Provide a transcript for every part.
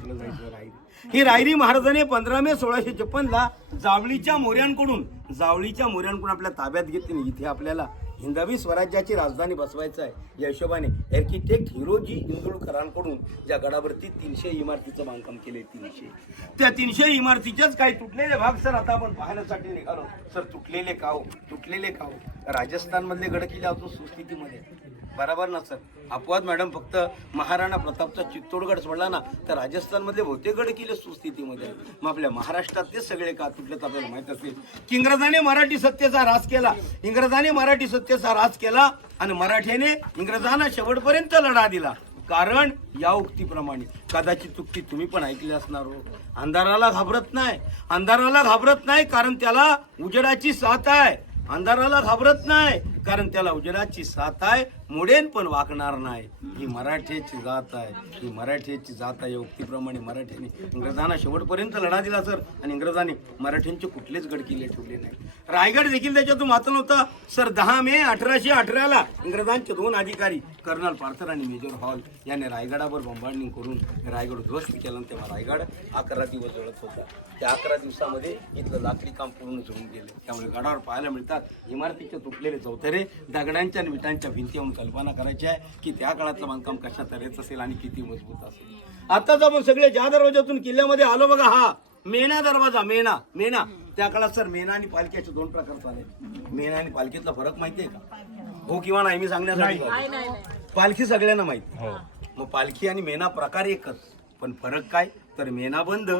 म्हटलं जायचं रायरी. ही रायरी महाराजांनी 15 मे 1656 जावळीच्या मोऱ्यांकडून आपल्या ताब्यात घेतली. इथे आपल्याला हिंदवी स्वराज्याची राजधानी बसवायचं आहे. या हिशोबाने आर्किटेक्ट हिरोजी इंदुळकरांकडून ज्या गडावरती 300 इमारतीचं बांधकाम केले, 300 त्या 300 इमारतीचेच काही तुटलेले भाग सर आता आपण पाहण्यासाठी निघालो. सर तुटलेले काव राजस्थान मधले गड किल्ले अजून सुस्थितीमध्ये, बरोबर ना सर. अपवाद मॅडम फक्त महाराणा प्रतापचा चित्तोडगड सोडला ना तर राजस्थान मधले बहुतेक गड किल्ले सुस्थितीमध्ये आहेत. मग आपल्या महाराष्ट्रातले सगळे का तुटलेत आपल्याला माहित असेल की इंग्रजांनी मराठी सत्तेचा राज केला आणि मराठ्याने इंग्रजांना शेवटपर्यंत लढा दिला. कारण या उक्तीप्रमाणे कदाचित चुक्ती तुम्ही पण ऐकली असणार हो. अंधाराला घाबरत नाही कारण त्याला उजेडाची साथ आहे. मोडेन पण वाकणार नाही. ही मराठ्याची जात आहे. या उक्तीप्रमाणे मराठ्याने इंग्रजांना शेवटपर्यंत लढा दिला सर. आणि इंग्रजांनी मराठ्यांचे कुठलेच गड किल्ले ठेवले नाही. रायगड देखील त्याच्यातून वाचलं होतं सर. 10 मे 1818 इंग्रजांचे 2 अधिकारी कर्नल पार्थर आणि मेजर हॉल यांनी रायगडावर बंबाळणी करून रायगड उद्ध्वस्त केला. तेव्हा रायगड 11 दिवस जळत होता. त्या 11 दिवसामध्ये इथलं लाकडी काम पूर्ण जळून गेले. त्यामुळे गडावर पाहायला मिळतात इमारतीचे तुटलेले चौथरे, दगडांच्या आणि विटांच्या भिंतीवरून कल्पना करायची आहे की त्या काळातलं बांधकाम कशा तऱ्हेचं असेल आणि किती मजबूत असेल. आताच आपण सगळे ज्या दरवाजातून किल्ल्यामध्ये आलो बघा, हा मेणा दरवाजा. मेणा त्या काळात सर मेणा आणि पालखीचे 2 प्रकार चालले. मेणा आणि पालखीतला फरक माहितीये का? हो किंवा नाही मी सांगण्यासाठी. पालखी सगळ्यांना माहिती. मग पालखी आणि मेणा प्रकार एकच, पण फरक काय तर मेणा बंद,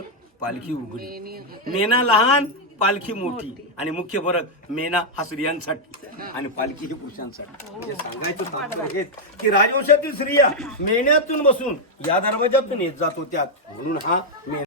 पालखी उघडी. मेणा लहान, पालखी मोठी. आणि मुख्य फरक मेणा हा स्त्रियांसाठी आणि पालखी ही पुरुषांसाठी. म्हणजे सांगायचं तात्पर्य हेच की राजवंशातील स्त्रिया मेण्यातून बसून या दरवाजातून येत जात होत्या म्हणून हा मेणा